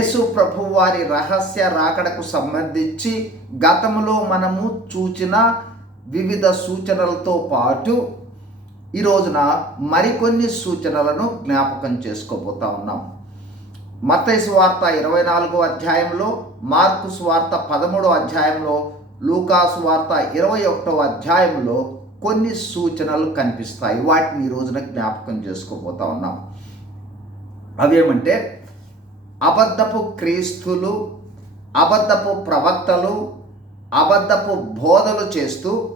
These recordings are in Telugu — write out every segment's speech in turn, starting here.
యేసు ప్రభు వారి రహస్య రాకడకు సంబంధించి గతంలో మనము చూచిన వివిధ సూచనలతో పాటు ఈ రోజున మరికొన్ని సూచనలను జ్ఞాపకం చేసుకోబోతా ఉన్నాం. మత్తయి వార్త ఇరవై నాలుగో అధ్యాయంలో మార్కు వార్త పదమూడో అధ్యాయంలో లూకాసు వార్త ఇరవై ఒకటో అధ్యాయంలో కొన్ని సూచనలు కనిపిస్తాయి. వాటిని ఈ రోజున జ్ఞాపకం చేసుకోబోతా ఉన్నాం. అవేమంటే అబద్ధపు క్రీస్తులు అబద్ధపు ప్రవక్తలు అబద్ధపు బోధలు చేస్తూ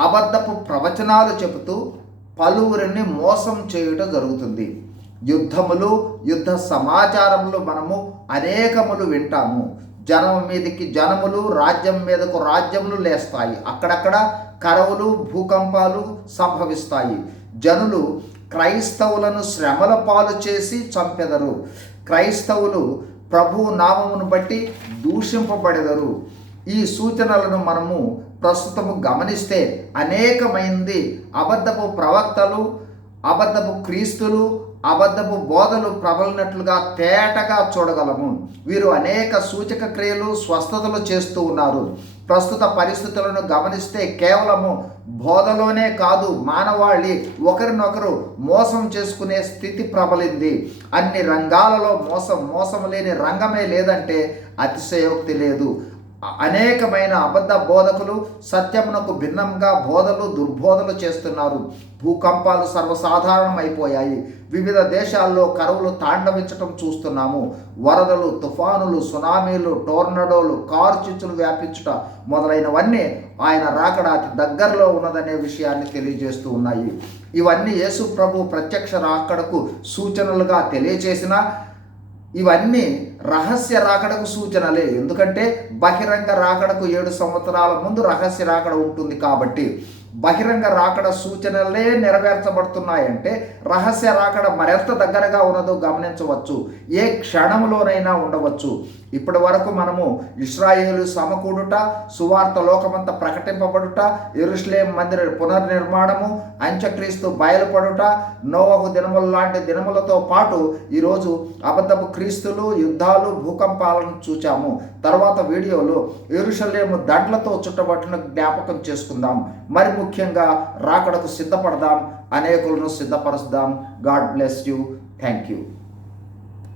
అబద్ధపు ప్రవచనాలు చెబుతూ పలువురిని మోసం చేయటం జరుగుతుంది. యుద్ధములు యుద్ధ సమాచారములు మనము అనేకములు వింటాము. జనం మీదకి జనములు రాజ్యం మీదకు రాజ్యములు లేస్తాయి. అక్కడక్కడ కరవులు భూకంపాలు సంభవిస్తాయి. జనులు క్రైస్తవులను శ్రమల పాలు చేసి చంపెదరు. క్రైస్తవులు ప్రభు నామమును బట్టి దూషింపబడెదరు. ఈ సూచనలను మనము ప్రస్తుతము గమనిస్తే అనేకమైంది అబద్ధపు ప్రవక్తలు అబద్ధపు క్రీస్తులు అబద్ధపు బోధలు ప్రబలినట్లుగా తేటగా చూడగలము. వీరు అనేక సూచక క్రియలు స్వస్థతలు చేస్తూ ఉన్నారు. ప్రస్తుత పరిస్థితులను గమనిస్తే కేవలము బోధలోనే కాదు మానవాళి ఒకరినొకరు మోసం చేసుకునే స్థితి ప్రబలింది. అన్ని రంగాలలో మోసం మోసం లేని రంగమే లేదంటే అతిశయోక్తి లేదు. అనేకమైన అబద్ధ బోధకులు సత్యమునకు భిన్నంగా బోధలు దుర్బోధలు చేస్తున్నారు. భూకంపాలు సర్వసాధారణం అయిపోయాయి వివిధ దేశాల్లో కరువులు తాండవించటం చూస్తున్నాము. వరదలు తుఫానులు సునామీలు టోర్నడోలు కారు చిచ్చులు వ్యాపించుట మొదలైనవన్నీ ఆయన రాకడ అతి దగ్గరలో ఉన్నదనే విషయాన్ని తెలియజేస్తూ ఉన్నాయి. ఇవన్నీ యేసు ప్రభు ప్రత్యక్ష రాకడకు సూచనలుగా తెలియచేసిన ఇవన్నీ రహస్య రాకడకు సూచనలే. ఎందుకంటే బహిరంగ రాకడకు ఏడు సంవత్సరాల ముందు రహస్య రాకడ ఉంటుంది కాబట్టి బహిరంగ రాకడ సూచనలే నెరవేర్చబడుతున్నాయంటే రహస్య రాకడ మరింత దగ్గరగా ఉన్నదో గమనించవచ్చు. ఏ క్షణంలోనైనా ఉండవచ్చు. ఇప్పటి వరకు మనము ఇస్రాయేలు సమకూడుట సువార్త లోకమంతా ప్రకటింపబడుట ఎరుస్లేం మందిర పునర్నిర్మాణము అంత్యక్రీస్తు బయలుపడుట నోవహు దినముల లాంటి దినములతో పాటు ఈరోజు అబద్ధపు క్రీస్తులు యుద్ధాలు భూకంపాలను చూచాము. తర్వాత వీడియోలో ఎరుషలేము దండ్లతో చుట్టబట్టిన జ్ఞాపకం చేసుకుందాం. మరి ముఖ్యంగా రాకడకు సిద్ధపడదాం అనేకులను సిద్ధపరుస్తాం. God bless you thank you